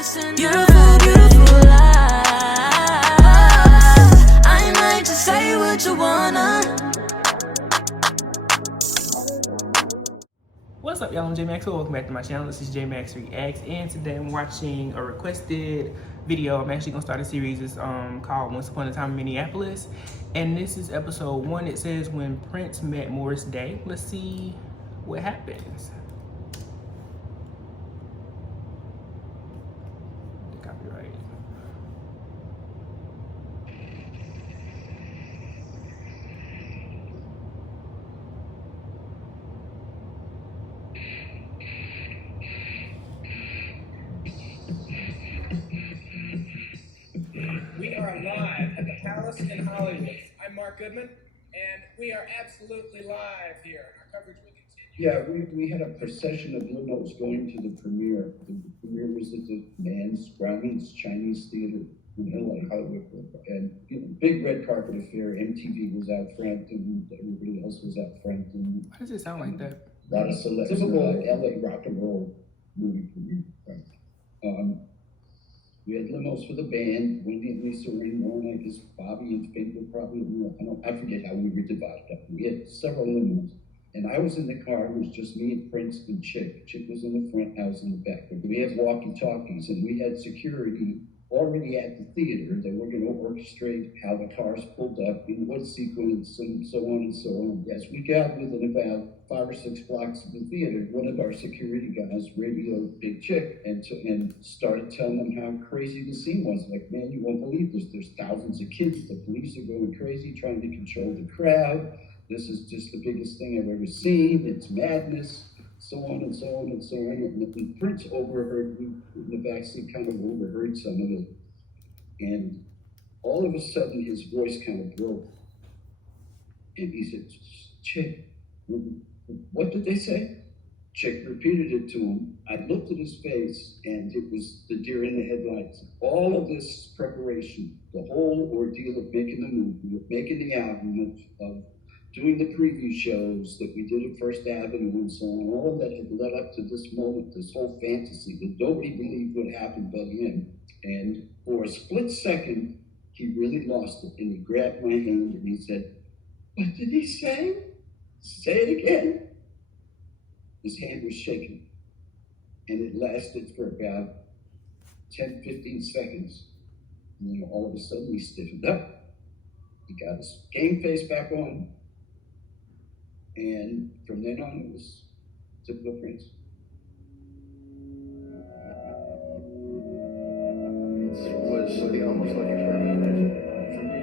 Beautiful, beautiful life. I might just say what you wanna. What's up, y'all? I'm J.Max. Welcome back to my channel. This is J.Max Reax, and today I'm watching a requested video. I'm actually gonna start a series. It's called Once Upon a Time in Minneapolis, and this is episode 1. It says when Prince met Morris Day. Let's see what happens. Copyright. We are live at the Palace in Hollywood. I'm Mark Goodman, and we are absolutely live here. Our coverage will continue. Yeah, we had a procession of limos going to the premiere. The premiere was at the Man's Browning's Chinese Theater in LA, Hollywood. And big red carpet affair. MTV was out front, and everybody else was out front. And Why does it sound like that? a lot of typical LA rock and roll movie premiere. Right. We had limos for the band, Wendy and Lisa Ringwald, I guess Bobby and Fink were probably, I forget how we were divided up. We had several limos. And I was in the car, it was just me and Prince and Chick. Chick was in the front, I was in the back. But we had walkie-talkies, and we had security already at the theater that were going to orchestrate how the cars pulled up, in what sequence, and so on and so on. As we got within about 5 or 6 blocks of the theater, one of our security guys radioed Big Chick and started telling them how crazy the scene was. Like, man, you won't believe this. There's thousands of kids. The police are going crazy, trying to control the crowd. This is just the biggest thing I've ever seen. It's madness. So on and so on and so on. And Prince overheard, we in the backseat kind of overheard some of it. And all of a sudden his voice kind of broke. And he said, Chick, what did they say? Chick repeated it to him. I looked at his face, and it was the deer in the headlights. All of this preparation, the whole ordeal of making the movie, of making the album, of doing the preview shows that we did at First Avenue and so on, all of that had led up to this moment, this whole fantasy that nobody believed would happen but him. And for a split second, he really lost it, and he grabbed my hand and he said, what did he say? Say it again. His hand was shaking, and it lasted for about 10, 15 seconds. And then all of a sudden he stiffened up. He got his game face back on. And from then on, it was typical Prince. It was almost like a cartoon. For me,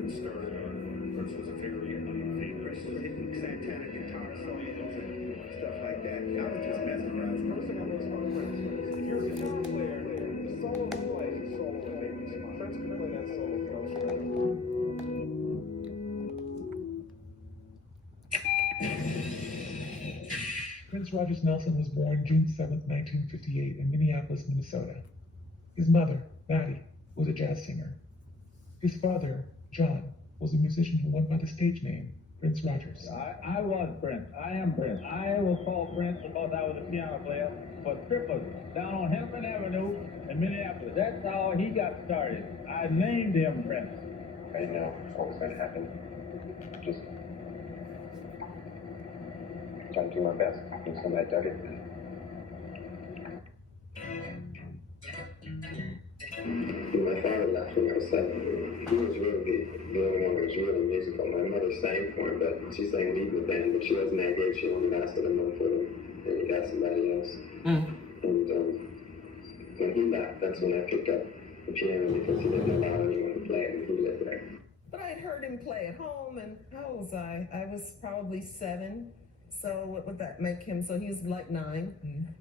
it started out, Prince was a figure in my favorite. Hitting Santana guitar solos and stuff like that. I was just mesmerized. The first thing I noticed about Prince was if you're a guitar player, the solo he plays is solo that made me smile. Prince can play that solo without shredding. Prince Rogers Nelson was born June 7, 1958 in Minneapolis, Minnesota. His mother, Maddie, was a jazz singer. His father, John, was a musician who went by the stage name Prince Rogers. I was Prince. I am Prince. I was called Prince because I was a piano player for strippers down on Hempton Avenue in Minneapolis. That's how he got started. I named him Prince. I didn't know what was going to happen. Just trying to do my best. And so I dug it. My father left when I was 7. He was really the only one who was really musical. My mother sang for him, but she sang lead in the band, but she wasn't that great. She only lasted a month with him, and he got somebody else. And when he left, that's when I picked up the piano because he didn't allow anyone to play it, and he lived there. But I had heard him play at home, and how old was I? I was probably 7. So what would that make him? So he was like 9.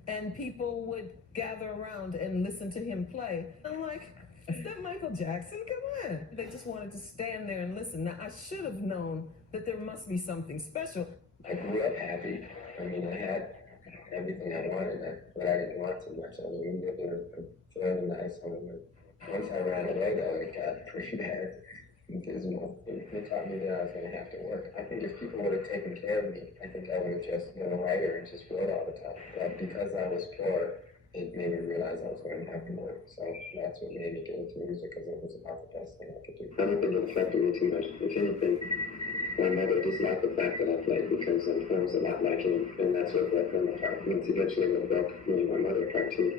And people would gather around and listen to him play. I'm like, is that Michael Jackson? Come on. They just wanted to stand there and listen. Now, I should have known that there must be something special. I grew up happy. I mean, I had everything I wanted, but I didn't want too much. I mean, we lived in a fairly nice home. But once I ran away, though, it got pretty bad. Dismal. They taught me that I was going to have to work. I think if people would have taken care of me, I think I would have just been a writer and just wrote all the time. But because I was poor, it made me realize I was going to have to work. So that's what made me get into music, because it was about the best thing I could do. I don't think it affected me too much. If anything, my mother disliked the fact that I played, because I was a lot like him, and that's what left in my heart. And it's eventually what broke me and my mother apart too.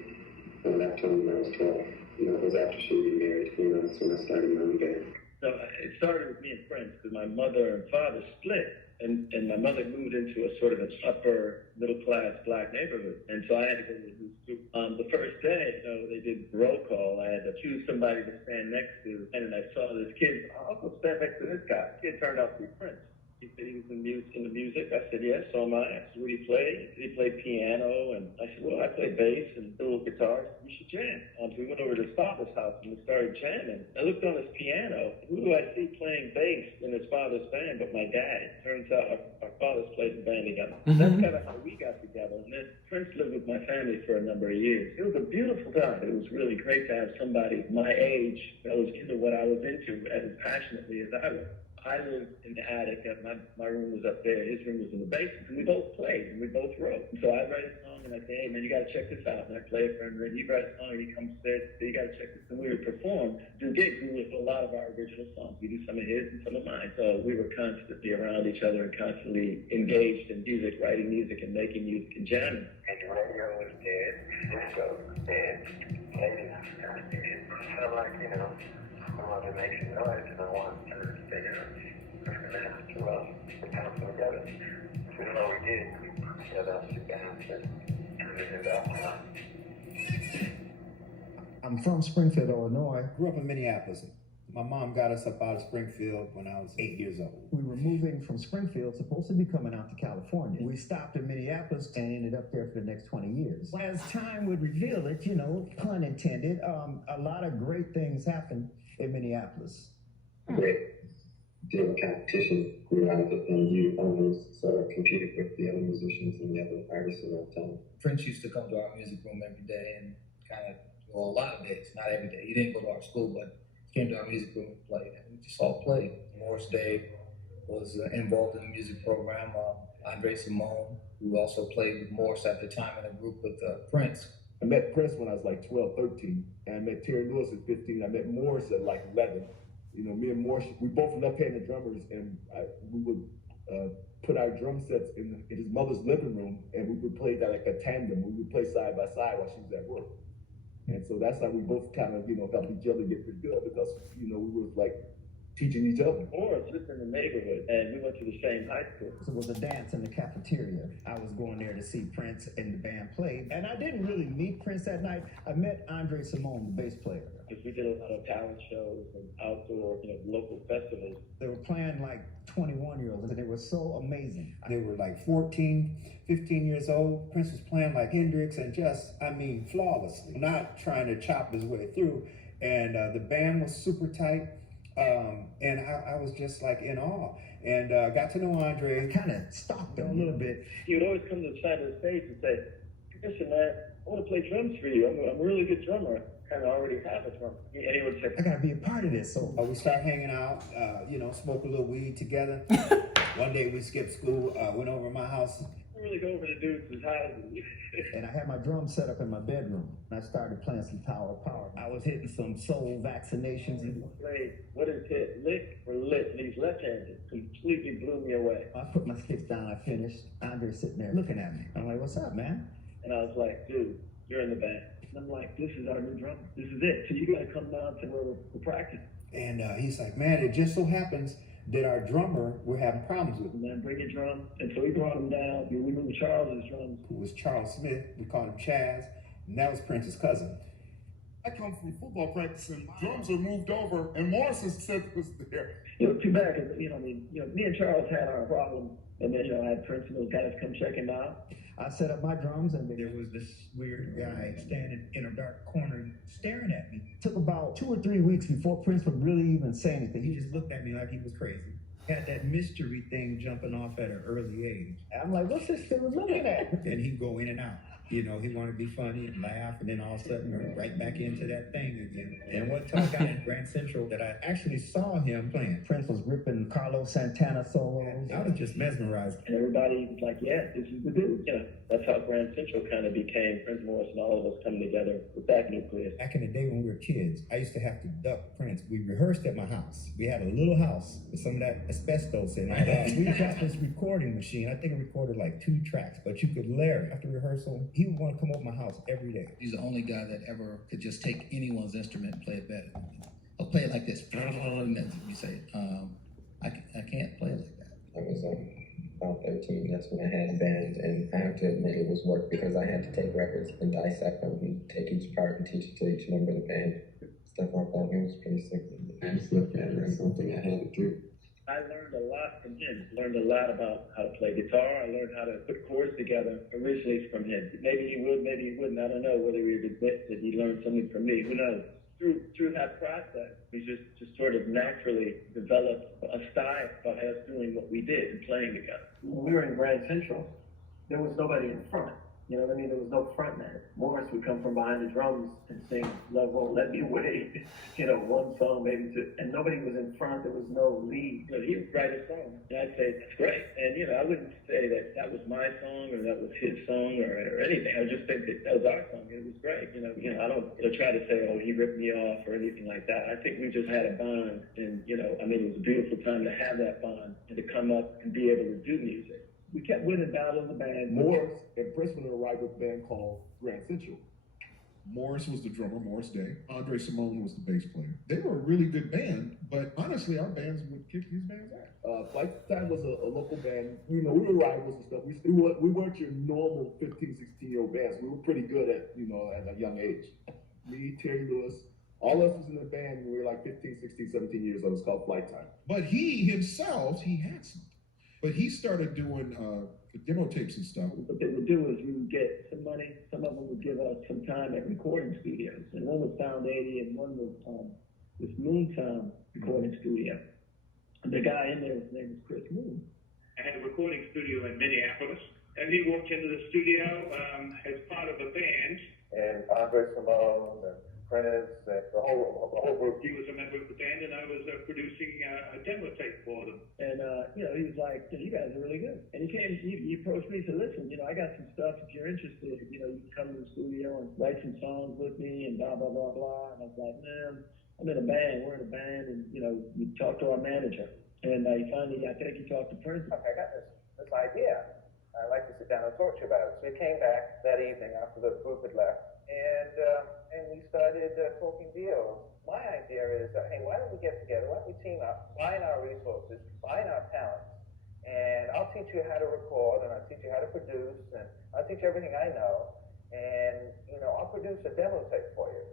I left home when I was 12. It was after she remarried. That's when I started my own band. So it started with me and friends, because my mother and father split, and my mother moved into a sort of an upper middle class black neighborhood, and so I had to go to the school. The first day, they did roll call. I had to choose somebody to stand next to, and then I saw this kid. I'll go stand next to this guy. The kid turned out to be Prince. He said he was in the music. I said, yes, so am I. I said, what do you play? He played piano, and I said, well, I play bass and a little guitar. We should jam. So we went over to his father's house and we started jamming. I looked on his piano. Who do I see playing bass in his father's band but my dad? Turns out our fathers played the band together. That's kind of how we got together. And then Prince lived with my family for a number of years. It was a beautiful time. It was really great to have somebody my age that was into what I was into as passionately as I was. I lived in the attic, and my room was up there, his room was in the basement, and we both played, and we both wrote. And so I write a song, and I say, hey man, you gotta check this out, and I play it for him, and he writes a song, and he comes upstairs, so you gotta check this, and we would perform, do gigs, we would do a lot of our original songs, we do some of his and some of mine, so we were constantly around each other and constantly engaged in music, writing music, and making music and jamming. And the radio was dead, disco was dead, ladies was dead. So I wanted to make some noise, and I wanted to figure out to come together. So that's what we did. Yeah, that's the band that ended up. I'm from Springfield, Illinois. Grew up in Minneapolis. My mom got us up out of Springfield when I was 8 years old. We were moving from Springfield, supposed to be coming out to California. We stopped in Minneapolis and ended up there for the next 20 years. As time would reveal it, pun intended, a lot of great things happened in Minneapolis. Great deal of competition grew out of it, and you almost sort of competed with the other musicians and the other artists in that time. Prince used to come to our music room every day, and a lot of days, not every day. He didn't go to our school, but he came to our music room and played, and we just all played. Morris Day was involved in the music program. Andre Simone, who also played with Morris at the time in a group with Prince. I met Prince when I was like 12, 13, and I met Terry Lewis at 15. I met Morris at like 11. Me and Morris, we both left-handed drummers, and we would put our drum sets in his mother's living room, and we would play that like a tandem. We would play side by side while she was at work. And so that's how we both kind of, helped each other get pretty good, because, we were like teaching each other. Morris lived in the neighborhood, and we went to the same high school. So it was a dance in the cafeteria. I was going there to see Prince and the band play. And I didn't really meet Prince that night. I met Andre Simone, the bass player. Because we did a lot of talent shows and outdoor, local festivals. They were playing like 21-year-olds, and it was so amazing. They were like 14, 15 years old. Prince was playing like Hendrix and just, flawlessly. Not trying to chop his way through. And the band was super tight. And I was just like in awe, and got to know Andre, kind of stalked him a little bit. He would always come to the side of the stage and say, listen man, I want to play drums for you. I'm a really good drummer. I kind of already have a drummer. And he would say, I got to be a part of this. So we started hanging out, smoke a little weed together. One day we skipped school, went over to my house. I really go over to dudes' houses. And I had my drum set up in my bedroom. And I started playing some Tower of Power. I was hitting some soul vaccinations. He played, what is it, lick or lit? And he's left-handed. Completely blew me away. I put my sticks down, I finished. Andre sitting there looking at me. I'm like, what's up, man? And I was like, dude, you're in the band. And I'm like, this is our new drummer. This is it. So you got to come down to where we're practicing. And he's like, man, it just so happens that our drummer we're having problems with. Man, bring your drum. And so we brought him down. We moved Charles' drums. Who was Charles Smith. We called him Chaz. And that was Prince's cousin. I come from football practice, and drums are moved over, and Morrison said was there. Too bad, because, me and Charles had our problem, and then, I had Prince and those guys come check him out. I set up my drums, and there was this weird guy standing in a dark corner staring at me. It took about 2 or 3 weeks before Prince would really even say anything. He just looked at me like he was crazy. Had that mystery thing jumping off at an early age. I'm like, what's this thing looking at? And he'd go in and out. You know, he wanted to be funny and laugh, and then all of a sudden we're right back into that thing again. And what told down at Grand Central that I actually saw him playing. Prince was ripping Carlos Santana solos. I was just mesmerized. And everybody was like, yeah, this is the dude. You know, that's how Grand Central kind of became Prince Morris and all of us coming together with that nucleus. Back in the day when we were kids, I used to have to duck Prince. We rehearsed at my house. We had a little house with some of that asbestos in it. We got this recording machine. I think it recorded like 2 tracks, but you could layer it. After rehearsal, he would want to come over my house every day. He's the only guy that ever could just take anyone's instrument and play it better. I'll play it like this, and then you say, I can't play like that. I was about 13, that's when I had a band, and I have to admit it was work because I had to take records and dissect them and take each part and teach it to each member of the band. Stuff like that, it was pretty sick. I just looked at it as something I had to do. I learned a lot from him. Learned a lot about how to play guitar. I learned how to put chords together originally from him. Maybe he would, maybe he wouldn't. I don't know whether he would admit that he learned something from me. Who knows? Through that process, we just sort of naturally developed a style by us doing what we did and playing together. When we were in Grand Central, there was nobody in front. You know what I mean? There was no front man. Morris would come from behind the drums and sing "Love Won't Let Me Wait," you know, one song, maybe 2, and nobody was in front. There was no lead. But he would write a song, and I'd say, that's great. And, you know, I wouldn't say that was my song or that was his song or anything. I would just think that was our song. It was great. You know, I don't try to say, oh, he ripped me off or anything like that. I think we just had a bond, and, you know, I mean, it was a beautiful time to have that bond and to come up and be able to do music. We kept winning battles in the band. Morris and Prince arrived with a band called Grand Central. Morris was the drummer, Morris Day. Andre Simone was the bass player. They were a really good band, but honestly, our bands would kick these bands out. Flight Time was a local band. You know, we were rivals and stuff. We weren't your normal 15, 16-year-old bands. We were pretty good at a young age. Me, Terry Lewis, all of us was in the band when we were like 15, 16, 17 years old. It was called Flight Time. But he himself, he had something. But he started doing demo tapes and stuff. What they would do is we would get some money. Some of them would give us some time at recording studios. And one was Sound 80 and one was this Moon Sound recording studio. And the guy in there, his name was Chris Moon. I had a recording studio in Minneapolis, and he walked into the studio as part of the band. And Andre Simone and Prince and the whole group. He was a member of the band, and I was producing a demo tape for them. And, you know, he was like, you guys are really good. And he approached me and said, listen, you know, I got some stuff if you're interested. You know, you can come to the studio and write some songs with me and blah, blah, blah, blah. And I was like, man, I'm in a band. We're in a band. And, you know, you talk to our manager. And I think he talked to Prince. Okay, I got this idea. I'd like to sit down and talk to you about it. So we came back that evening after the group had left. And we started talking deals. My idea is, hey, why don't we get together? Why don't we team up, combine our resources, combine our talents, and I'll teach you how to record, and I'll teach you how to produce, and I'll teach you everything I know, and, you know, I'll produce a demo tape for you.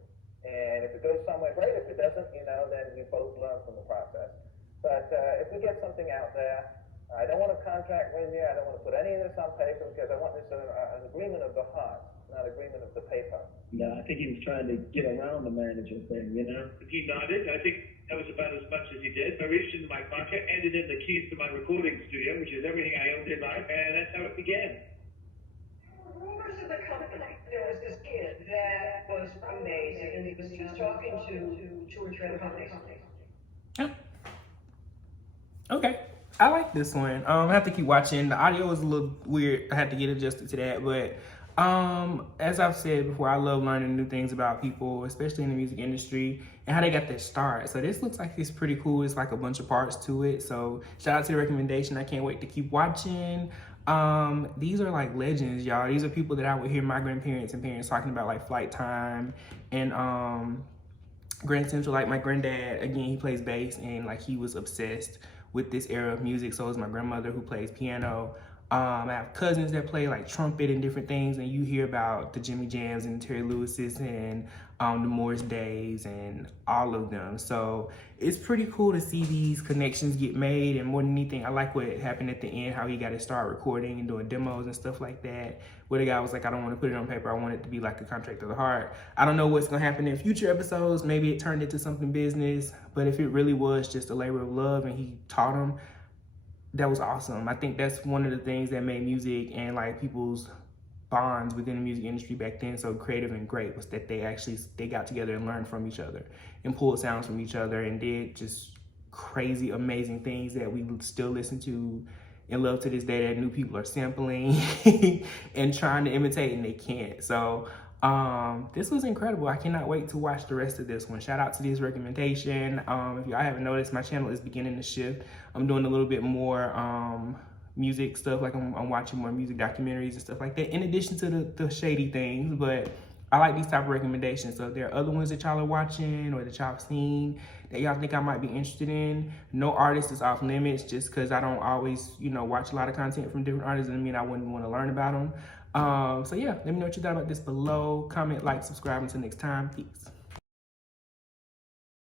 And if it goes somewhere, great. If it doesn't, you know, then we both learn from the process. But if we get something out there, I don't want a contract with you. I don't want to put any of this on paper because I want this an agreement of the heart, not agreement of the paper. No, I think he was trying to get around the manager thing, you know? He nodded. I think that was about as much as he did. I reached into my pocket, handed in the keys to my recording studio, which is everything I owned in life, and that's how it began. Rumors of the company. There was this kid that was amazing, and he was just talking to 2 or 3 other companies. Yeah. Okay. I like this one. I have to keep watching. The audio is a little weird. I had to get adjusted to that, but as I've said before, I love learning new things about people, especially in the music industry, and how they got their start. So this looks like it's pretty cool. It's like a bunch of parts to it. So shout out to the recommendation. I can't wait to keep watching. These are like legends, y'all. These are people that I would hear my grandparents and parents talking about, like Flight Time and Grand Central. Like my granddad, again, he plays bass, and like he was obsessed with this era of music. So is my grandmother, who plays piano. I have cousins that play like trumpet and different things, and you hear about the Jimmy Jams and Terry Lewis's and the Morris Days and all of them. So it's pretty cool to see these connections get made, and more than anything, I like what happened at the end, how he got to start recording and doing demos and stuff like that, where the guy was like, I don't want to put it on paper, I want it to be like a contract of the heart. I don't know what's gonna happen in future episodes. Maybe it turned into something business, but if it really was just a labor of love and he taught him, that was awesome. I think that's one of the things that made music and like people's bonds within the music industry back then, so creative and great, was that they got together and learned from each other and pulled sounds from each other and did just crazy, amazing things that we still listen to and love to this day, that new people are sampling and trying to imitate and they can't. So this was incredible. I cannot wait to watch the rest of this one. Shout out to this recommendation. If y'all haven't noticed, my channel is beginning to shift. I'm doing a little bit more music stuff, like I'm watching more music documentaries and stuff like that, in addition to the shady things. But I like these type of recommendations. So if there are other ones that y'all are watching or that y'all have seen that y'all think I might be interested in, no artist is off limits. Just because I don't always, you know, watch a lot of content from different artists doesn't mean I wouldn't want to learn about them. So yeah, let me know what you thought about this below. Comment, like, subscribe. Until next time, peace.